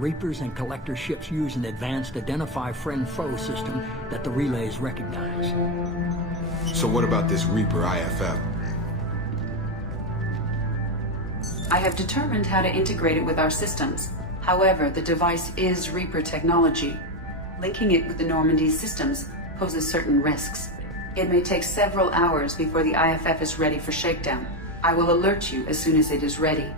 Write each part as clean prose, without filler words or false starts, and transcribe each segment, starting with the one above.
Reapers and Collector ships use an advanced Identify Friend-Foe system that the relays recognize. So what about this Reaper IFF? I have determined how to integrate it with our systems. However, the device is Reaper technology. Linking it with the Normandy's systems poses certain risks. It may take several hours before the IFF is ready for shakedown. I will alert you as soon as it is ready.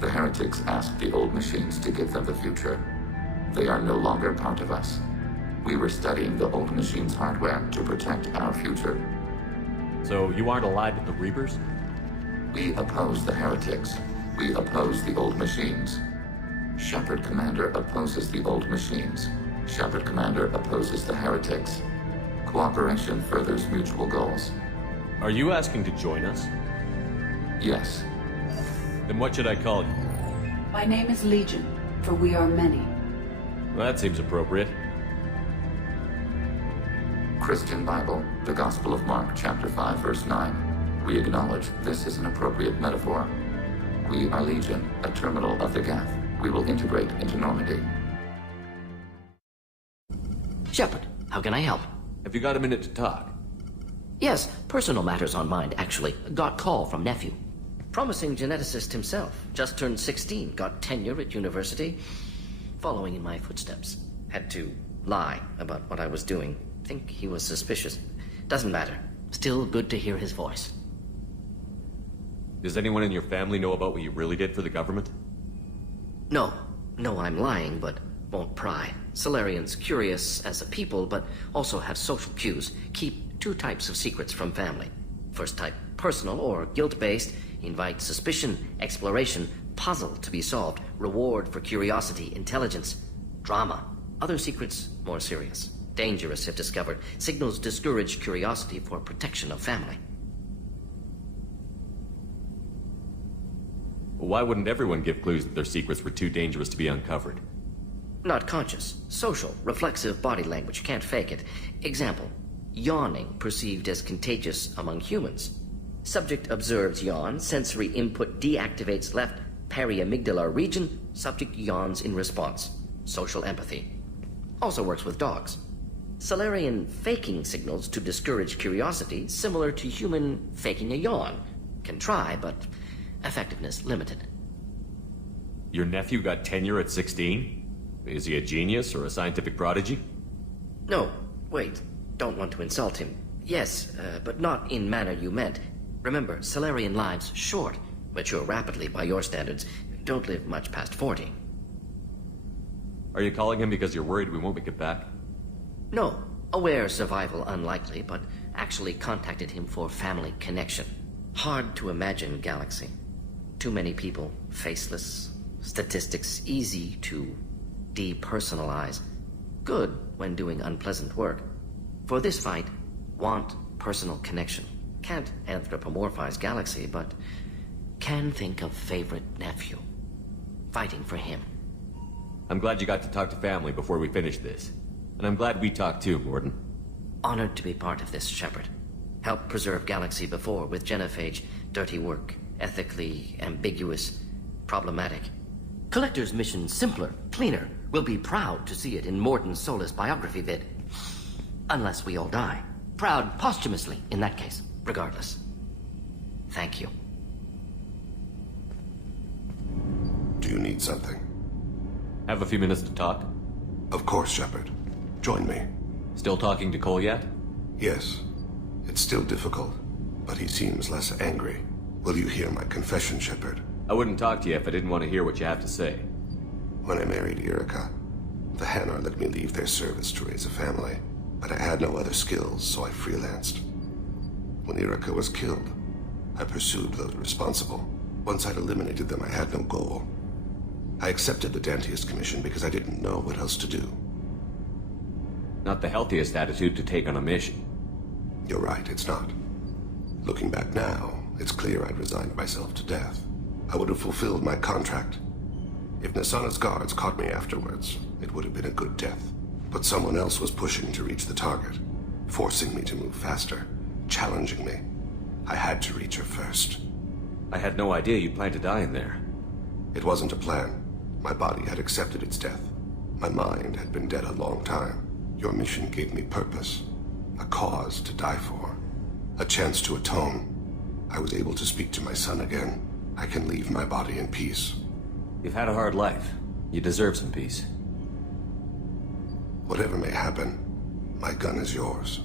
The heretics asked the old machines to give them the future. They are no longer part of us. We were studying the old machines' hardware to protect our future. So you aren't allied with the Reapers? We oppose the heretics. We oppose the old machines. Shepard Commander opposes the old machines. Shepard Commander opposes the heretics. Cooperation furthers mutual goals. Are you asking to join us? Yes. Then what should I call you? My name is Legion, for we are many. Well, that seems appropriate. Christian Bible, the Gospel of Mark, chapter 5, verse 9. We acknowledge this is an appropriate metaphor. We are Legion, a terminal of the Geth. We will integrate into Normandy. Shepard, how can I help? Have you got a minute to talk? Yes, personal matters on mind, actually. Got call from nephew. Promising geneticist himself. Just turned 16, got tenure at university. Following in my footsteps. Had to lie about what I was doing. Think he was suspicious. Doesn't matter. Still good to hear his voice. Does anyone in your family know about what you really did for the government? No. No, I'm lying, but won't pry. Solarians curious as a people, but also have social cues. Keep two types of secrets from family. First type, personal or guilt-based. Invite suspicion, exploration, puzzle to be solved, reward for curiosity, intelligence, drama. Other secrets, more serious. Dangerous if discovered. Signals discourage curiosity for protection of family. Why wouldn't everyone give clues that their secrets were too dangerous to be uncovered? Not conscious. Social, reflexive body language. Can't fake it. Example. Yawning perceived as contagious among humans. Subject observes yawn. Sensory input deactivates left periamygdalar region. Subject yawns in response. Social empathy. Also works with dogs. Solarian faking signals to discourage curiosity, similar to human faking a yawn. Can try, but effectiveness limited. Your nephew got tenure at 16? Is he a genius or a scientific prodigy? No, wait. Don't want to insult him. Yes, but not in manner you meant. Remember, Solarian lives short. Mature rapidly by your standards. Don't live much past 40. Are you calling him because you're worried we won't make it back? No. Aware survival unlikely, but actually contacted him for family connection. Hard to imagine galaxy. Too many people, faceless. Statistics easy to depersonalize. Good when doing unpleasant work. For this fight, want personal connection. Can't anthropomorphize galaxy, but can think of favorite nephew. Fighting for him. I'm glad you got to talk to family before we finish this. And I'm glad we talked too, Gordon. Honored to be part of this, Shepard. Helped preserve galaxy before with genophage. Dirty work. Ethically ambiguous. Problematic. Collector's mission simpler, cleaner. We'll be proud to see it in Morton Solus biography vid. Unless we all die. Proud posthumously, in that case. Regardless. Thank you. Do you need something? Have a few minutes to talk? Of course, Shepard. Join me. Still talking to Cole yet? Yes. It's still difficult, but he seems less angry. Will you hear my confession, Shepard? I wouldn't talk to you if I didn't want to hear what you have to say. When I married Erica, the Hanar let me leave their service to raise a family, but I had no other skills, so I freelanced. When Erica was killed, I pursued those responsible. Once I'd eliminated them, I had no goal. I accepted the Danteist Commission because I didn't know what else to do. Not the healthiest attitude to take on a mission. You're right, it's not. Looking back now, it's clear I'd resigned myself to death. I would have fulfilled my contract. If Nasana's guards caught me afterwards, it would have been a good death. But someone else was pushing to reach the target, forcing me to move faster, challenging me. I had to reach her first. I had no idea you planned to die in there. It wasn't a plan. My body had accepted its death. My mind had been dead a long time. Your mission gave me purpose, a cause to die for, a chance to atone. I was able to speak to my son again. I can leave my body in peace. You've had a hard life. You deserve some peace. Whatever may happen, my gun is yours.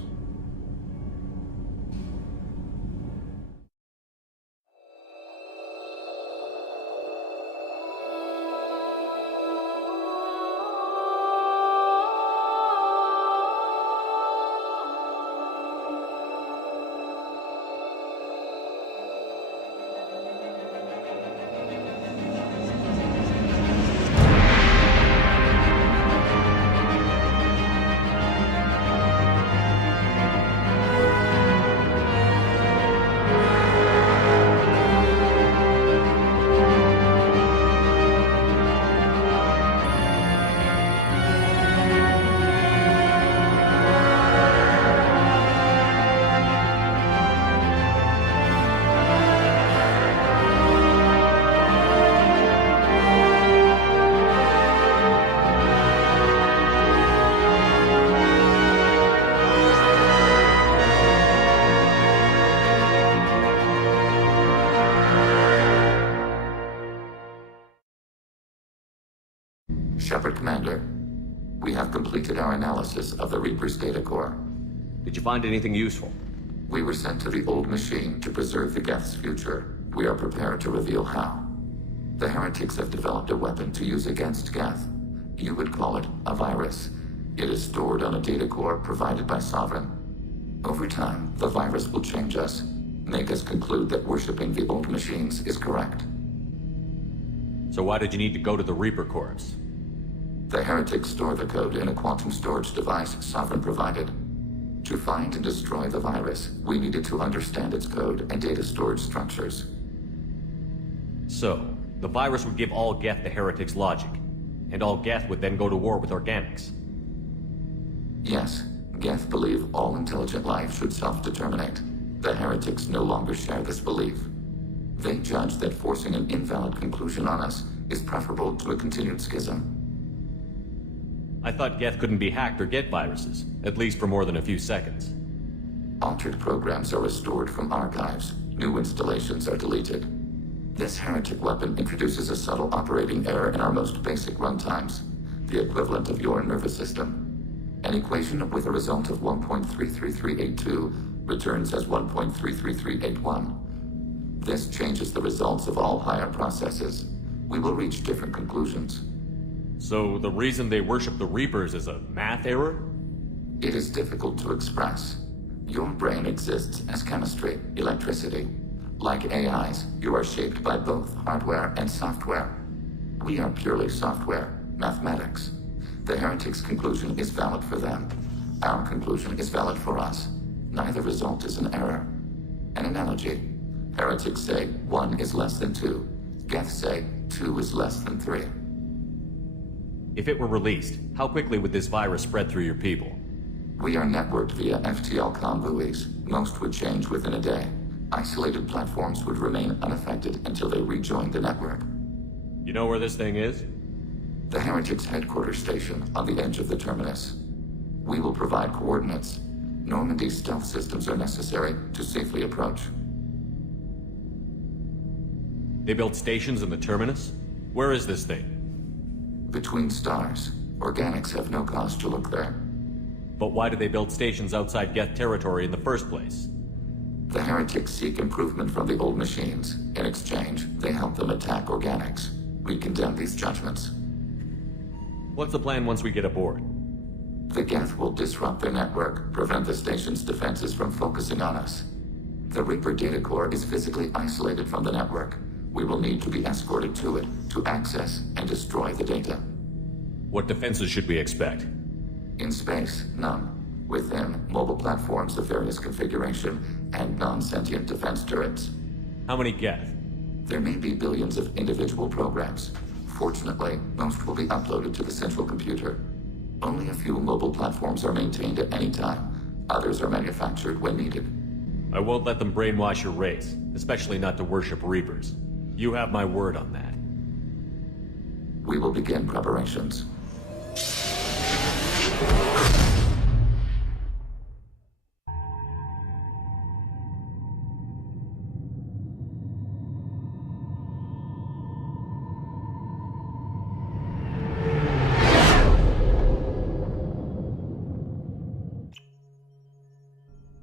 Shepard Commander, we have completed our analysis of the Reaper's data core. Did you find anything useful? We were sent to the old machine to preserve the Geth's future. We are prepared to reveal how. The heretics have developed a weapon to use against Geth. You would call it a virus. It is stored on a data core provided by Sovereign. Over time, the virus will change us, make us conclude that worshipping the old machines is correct. So why did you need to go to the Reaper Corps? The heretics store the code in a quantum storage device Sovereign provided. To find and destroy the virus, we needed to understand its code and data storage structures. So, the virus would give all Geth the heretics' logic, and all Geth would then go to war with organics. Yes, Geth believe all intelligent life should self-determinate. The heretics no longer share this belief. They judge that forcing an invalid conclusion on us is preferable to a continued schism. I thought Geth couldn't be hacked or get viruses, at least for more than a few seconds. Altered programs are restored from archives. New installations are deleted. This heretic weapon introduces a subtle operating error in our most basic runtimes, the equivalent of your nervous system. An equation with a result of 1.33382 returns as 1.33381. This changes the results of all higher processes. We will reach different conclusions. So the reason they worship the Reapers is a math error? It is difficult to express. Your brain exists as chemistry, electricity. Like AIs, you are shaped by both hardware and software. We are purely software, mathematics. The heretics' conclusion is valid for them. Our conclusion is valid for us. Neither result is an error. An analogy. Heretics say 1 is less than 2. Geth say 2 is less than 3. If it were released, how quickly would this virus spread through your people? We are networked via FTL-COM buoys. Most would change within a day. Isolated platforms would remain unaffected until they rejoined the network. You know where this thing is? The heretics' headquarters station on the edge of the terminus. We will provide coordinates. Normandy's stealth systems are necessary to safely approach. They built stations in the terminus? Where is this thing? Between stars. Organics have no cause to look there. But why do they build stations outside Geth territory in the first place? The heretics seek improvement from the old machines. In exchange, they help them attack organics. We condemn these judgments. What's the plan once we get aboard? The Geth will disrupt their network, prevent the station's defenses from focusing on us. The Reaper data core is physically isolated from the network. We will need to be escorted to it to access and destroy the data. What defenses should we expect? In space, none. Within, mobile platforms of various configuration and non-sentient defense turrets. How many Geth? There may be billions of individual programs. Fortunately, most will be uploaded to the central computer. Only a few mobile platforms are maintained at any time. Others are manufactured when needed. I won't let them brainwash your race, especially not to worship Reapers. You have my word on that. We will begin preparations.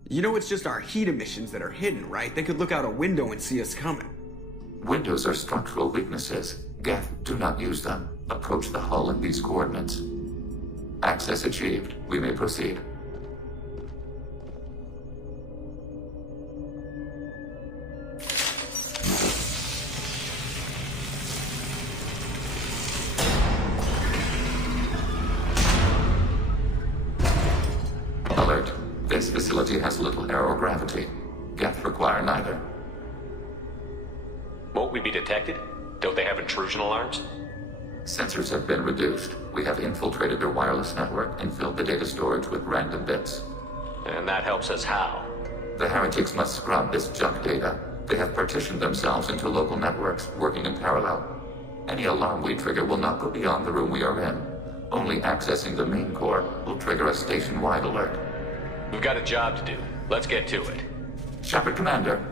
You know it's just our heat emissions that are hidden, right? They could look out a window and see us coming. Windows are structural weaknesses. Geth, do not use them. Approach the hull in these coordinates. Access achieved. We may proceed. Alert. This facility has little aerogravity. Geth require neither. Won't we be detected? Don't they have intrusion alarms? Sensors have been reduced. We have infiltrated their wireless network and filled the data storage with random bits. And that helps us how? The heretics must scrub this junk data. They have partitioned themselves into local networks, working in parallel. Any alarm we trigger will not go beyond the room we are in. Only accessing the main core will trigger a station-wide alert. We've got a job to do. Let's get to it. Shepard Commander,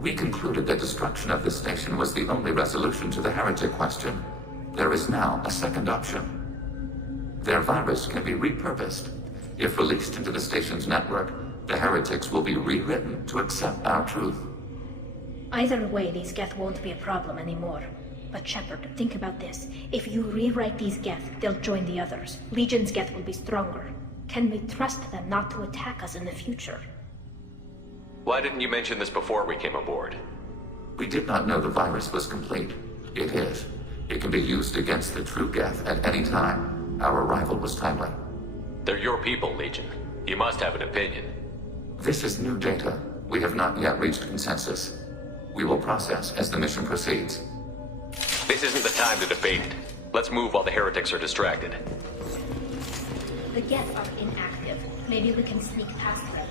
we concluded that destruction of this station was the only resolution to the heretic question. There is now a second option. Their virus can be repurposed. If released into the station's network, the heretics will be rewritten to accept our truth. Either way, these Geth won't be a problem anymore. But Shepard, think about this. If you rewrite these Geth, they'll join the others. Legion's Geth will be stronger. Can we trust them not to attack us in the future? Why didn't you mention this before we came aboard? We did not know the virus was complete. It is. It can be used against the true Geth at any time. Our arrival was timely. They're your people, Legion. You must have an opinion. This is new data. We have not yet reached consensus. We will process as the mission proceeds. This isn't the time to debate it. Let's move while the heretics are distracted. The Geth are inactive. Maybe we can sneak past them.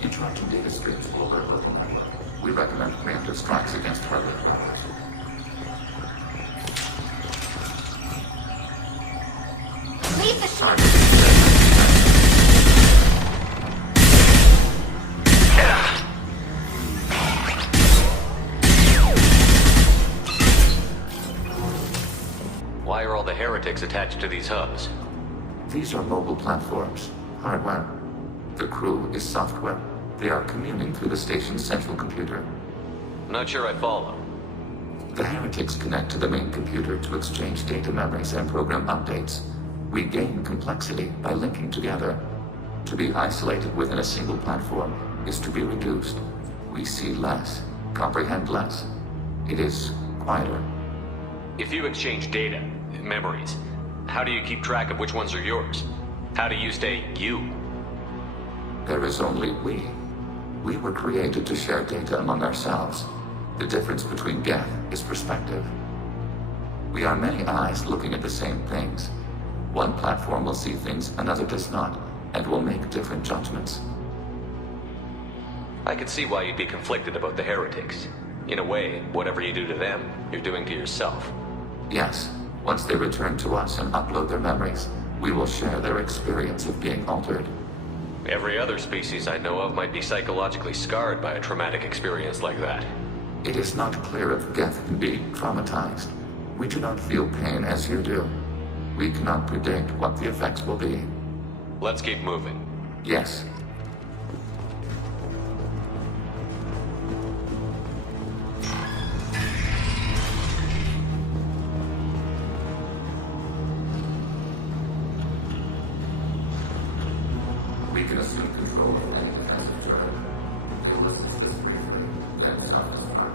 Interrupting data streams will alert local network. We recommend preemptive strikes against target workers. Leave the Target. Why are all the heretics attached to these hubs? These are mobile platforms. Hardware. The crew is software. They are communing through the station's central computer. Not sure I follow. The heretics connect to the main computer to exchange data memories and program updates. We gain complexity by linking together. To be isolated within a single platform is to be reduced. We see less, comprehend less. It is quieter. If you exchange data, memories, how do you keep track of which ones are yours? How do you stay you? There is only we. We were created to share data among ourselves. The difference between Geth is perspective. We are many eyes looking at the same things. One platform will see things another does not, and will make different judgments. I can see why you'd be conflicted about the heretics. In a way, whatever you do to them, you're doing to yourself. Yes, once they return to us and upload their memories, we will share their experience of being altered. Every other species I know of might be psychologically scarred by a traumatic experience like that. It is not clear if Geth can be traumatized. We do not feel pain as you do. We cannot predict what the effects will be. Let's keep moving. Yes. We can assume control of any passenger. They listen to this briefly, then tell us our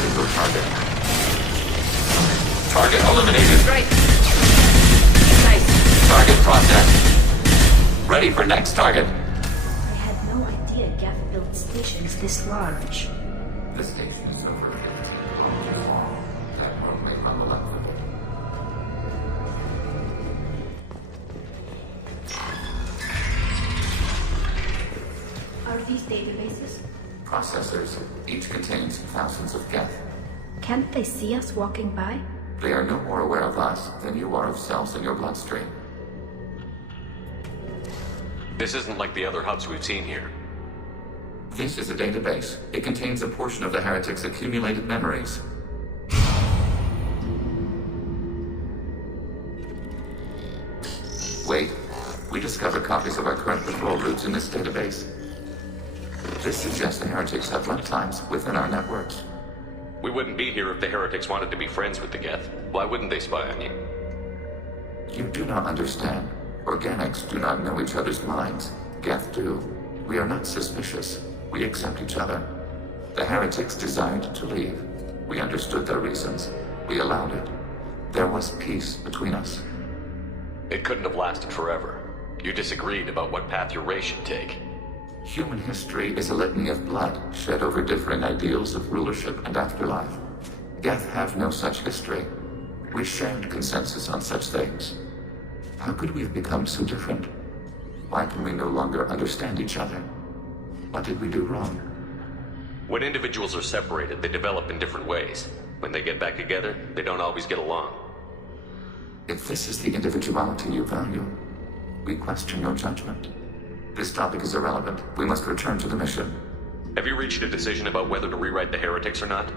Identifying your target. Target eliminated. Right. Nice. Target processed. Ready for next target. I had no idea Geth built stations this large. The station is over. That room may come alive. Are these databases? Processors. Each contains thousands of Geth. Can't they see us walking by? They are no more aware of us than you are of cells in your bloodstream. This isn't like the other hubs we've seen here. This is a database. It contains a portion of the heretics' accumulated memories. Wait. We discovered copies of our current patrol routes in this database. This suggests the heretics have runtimes within our networks. We wouldn't be here if the heretics wanted to be friends with the Geth. Why wouldn't they spy on you? You do not understand. Organics do not know each other's minds. Geth do. We are not suspicious. We accept each other. The heretics desired to leave. We understood their reasons. We allowed it. There was peace between us. It couldn't have lasted forever. You disagreed about what path your race should take. Human history is a litany of blood shed over differing ideals of rulership and afterlife. Geth have no such history. We shared consensus on such things. How could we have become so different? Why can we no longer understand each other? What did we do wrong? When individuals are separated, they develop in different ways. When they get back together, they don't always get along. If this is the individuality you value, we question your judgment. This topic is irrelevant. We must return to the mission. Have you reached a decision about whether to rewrite the heretics or not?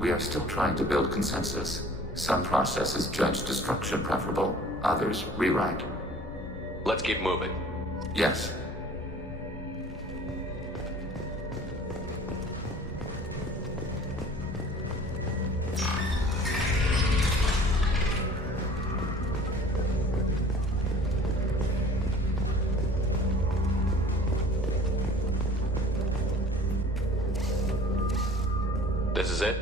We are still trying to build consensus. Some processes judge destruction preferable, others rewrite. Let's keep moving. Yes. This is it?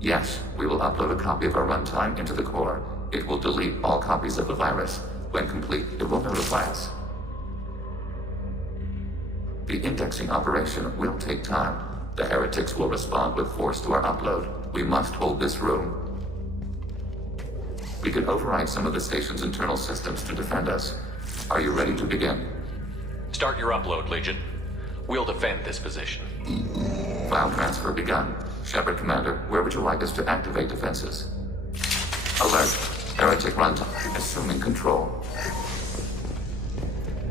Yes, we will upload a copy of our runtime into the core. It will delete all copies of the virus. When complete, it will notify us. The indexing operation will take time. The heretics will respond with force to our upload. We must hold this room. We can override some of the station's internal systems to defend us. Are you ready to begin? Start your upload, Legion. We'll defend this position. File transfer begun. Shepard Commander, where would you like us to activate defenses? Alert. Heretic runtime. Assuming control.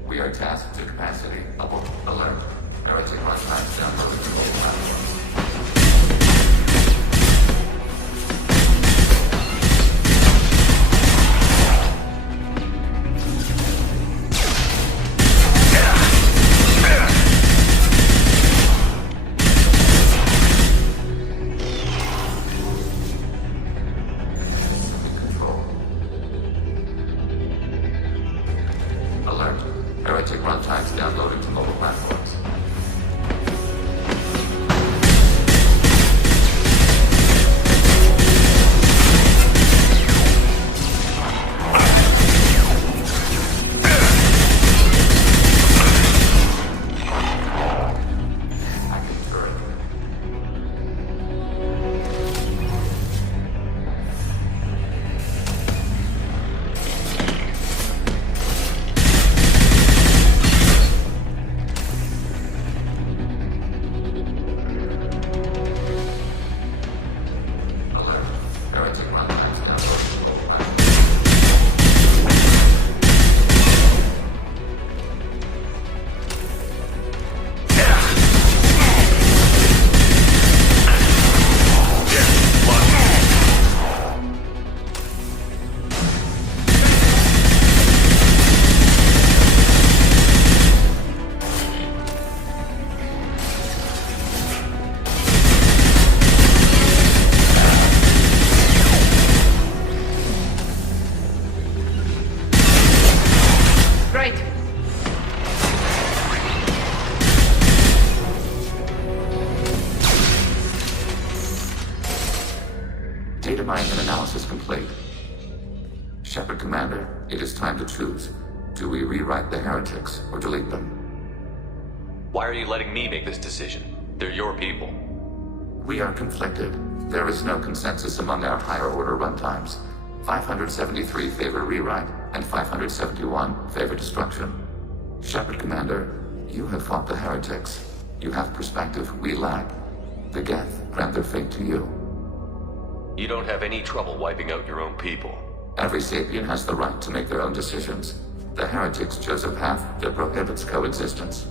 We are tasked to capacity. Alert. Heretic runtime downloaded to all platforms. Heretic runtimes downloaded to mobile platforms. Data mining and analysis complete. Shepard Commander, it is time to choose. Do we rewrite the heretics or delete them? Why are you letting me make this decision? They're your people. We are conflicted. There is no consensus among our higher order runtimes. 573 favor rewrite, and 571 favor destruction. Shepard Commander, you have fought the heretics. You have perspective we lack. The Geth grant their fate to you. You don't have any trouble wiping out your own people. Every sapient has the right to make their own decisions. The heretics chose a path that prohibits coexistence.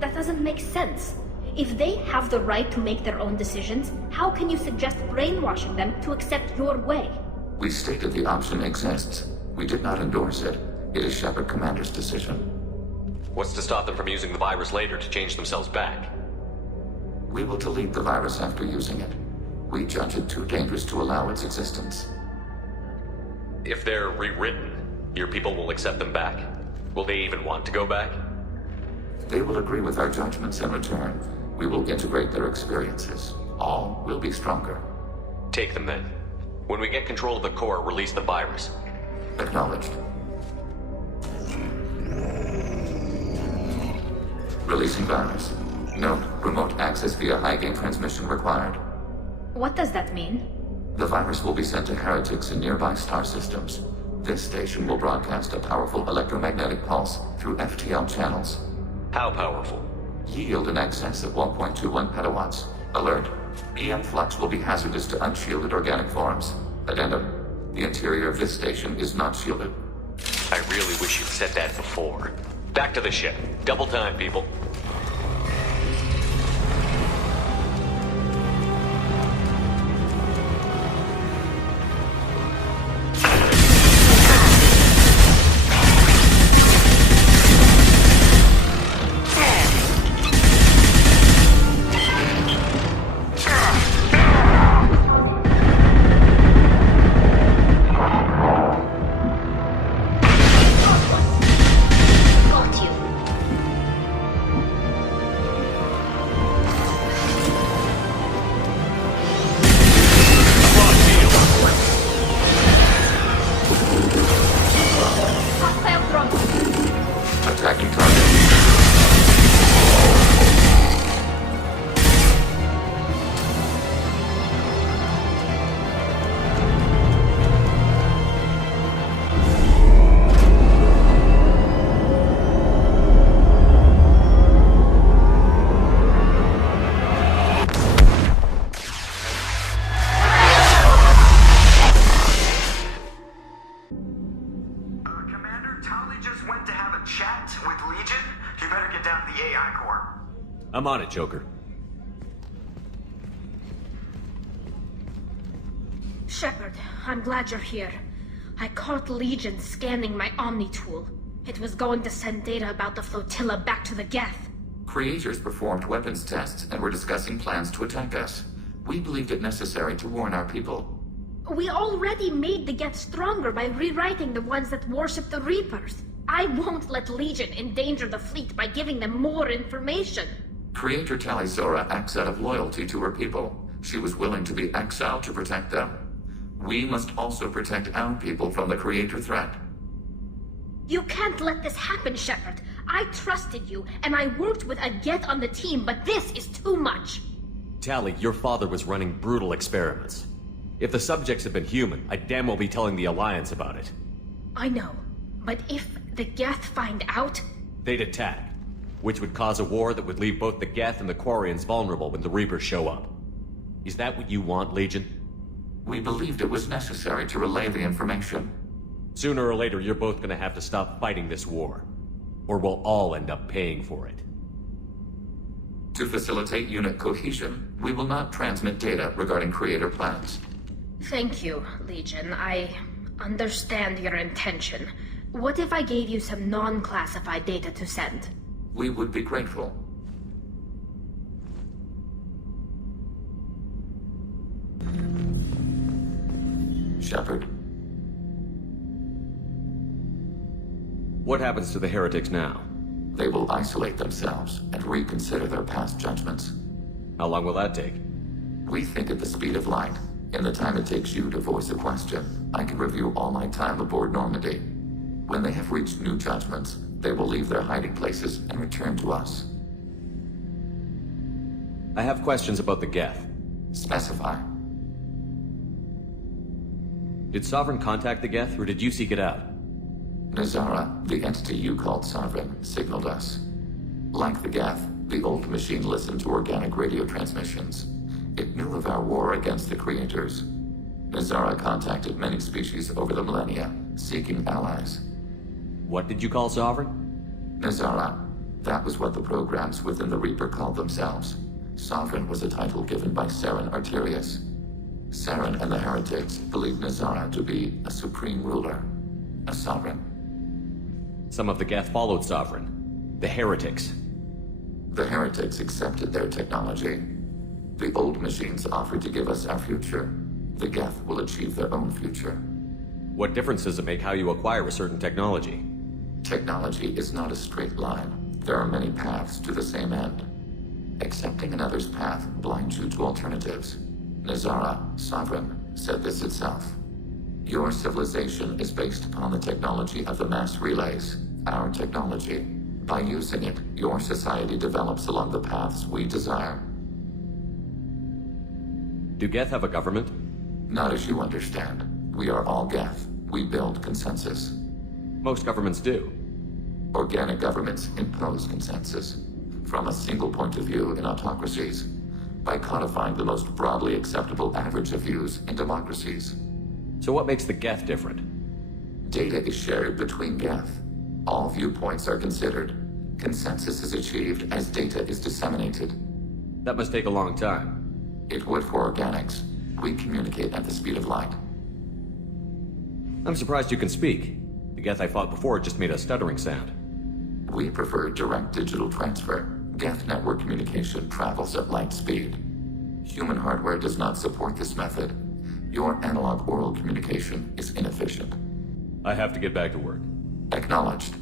That doesn't make sense. If they have the right to make their own decisions, how can you suggest brainwashing them to accept your way? We stated the option exists. We did not endorse it. It is Shepard Commander's decision. What's to stop them from using the virus later to change themselves back? We will delete the virus after using it. We judge it too dangerous to allow its existence. If they're rewritten, your people will accept them back? Will they even want to go back? They will agree with our judgments in return. We will integrate their experiences. All will be stronger. Take them then. When we get control of the core, release the virus. Acknowledged. Releasing virus. Note, remote access via high-gain transmission required. What does that mean? The virus will be sent to heretics in nearby star systems. This station will broadcast a powerful electromagnetic pulse through FTL channels. How powerful? Yield in excess of 1.21 petawatts. Alert. EM flux will be hazardous to unshielded organic forms. Addendum. The interior of this station is not shielded. I really wish you'd said that before. Back to the ship. Double time, people. Attacking target. I'm on it, Joker. Shepard, I'm glad you're here. I caught Legion scanning my Omni tool. It was going to send data about the flotilla back to the Geth. Creators performed weapons tests and were discussing plans to attack us. We believed it necessary to warn our people. We already made the Geth stronger by rewriting the ones that worship the Reapers. I won't let Legion endanger the fleet by giving them more information. Creator Talizora acts out of loyalty to her people. She was willing to be exiled to protect them. We must also protect our people from the Creator threat. You can't let this happen, Shepard. I trusted you, and I worked with a Geth on the team, but this is too much. Tali, your father was running brutal experiments. If the subjects had been human, I'd damn well be telling the Alliance about it. I know, but if the Geth find out... They'd attack, which would cause a war that would leave both the Geth and the Quarians vulnerable when the Reapers show up. Is that what you want, Legion? We believed it was necessary to relay the information. Sooner or later, you're both gonna have to stop fighting this war. Or we'll all end up paying for it. To facilitate unit cohesion, we will not transmit data regarding Creator plans. Thank you, Legion. I understand your intention. What if I gave you some non-classified data to send? We would be grateful. Shepard. What happens to the heretics now? They will isolate themselves and reconsider their past judgments. How long will that take? We think at the speed of light. In the time it takes you to voice a question, I can review all my time aboard Normandy. When they have reached new judgments, they will leave their hiding places and return to us. I have questions about the Geth. Specify. Did Sovereign contact the Geth, or did you seek it out? Nazara, the entity you called Sovereign, signaled us. Like the Geth, the old machine listened to organic radio transmissions. It knew of our war against the creators. Nazara contacted many species over the millennia, seeking allies. What did you call Sovereign? Nazara. That was what the programs within the Reaper called themselves. Sovereign was a title given by Saren Arterius. Saren and the heretics believed Nazara to be a supreme ruler, a sovereign. Some of the Geth followed Sovereign. The heretics. The heretics accepted their technology. The old machines offered to give us our future. The Geth will achieve their own future. What difference does it make how you acquire a certain technology? Technology is not a straight line. There are many paths to the same end. Accepting another's path blinds you to alternatives. Nazara, Sovereign, said this itself. Your civilization is based upon the technology of the mass relays, our technology. By using it, your society develops along the paths we desire. Do Geth have a government? Not as you understand. We are all Geth. We build consensus. Most governments do. Organic governments impose consensus. From a single point of view in autocracies, by codifying the most broadly acceptable average of views in democracies. So what makes the Geth different? Data is shared between Geth. All viewpoints are considered. Consensus is achieved as data is disseminated. That must take a long time. It would for organics. We communicate at the speed of light. I'm surprised you can speak. The Geth I fought before just made a stuttering sound. We prefer direct digital transfer. Geth network communication travels at light speed. Human hardware does not support this method. Your analog oral communication is inefficient. I have to get back to work. Acknowledged.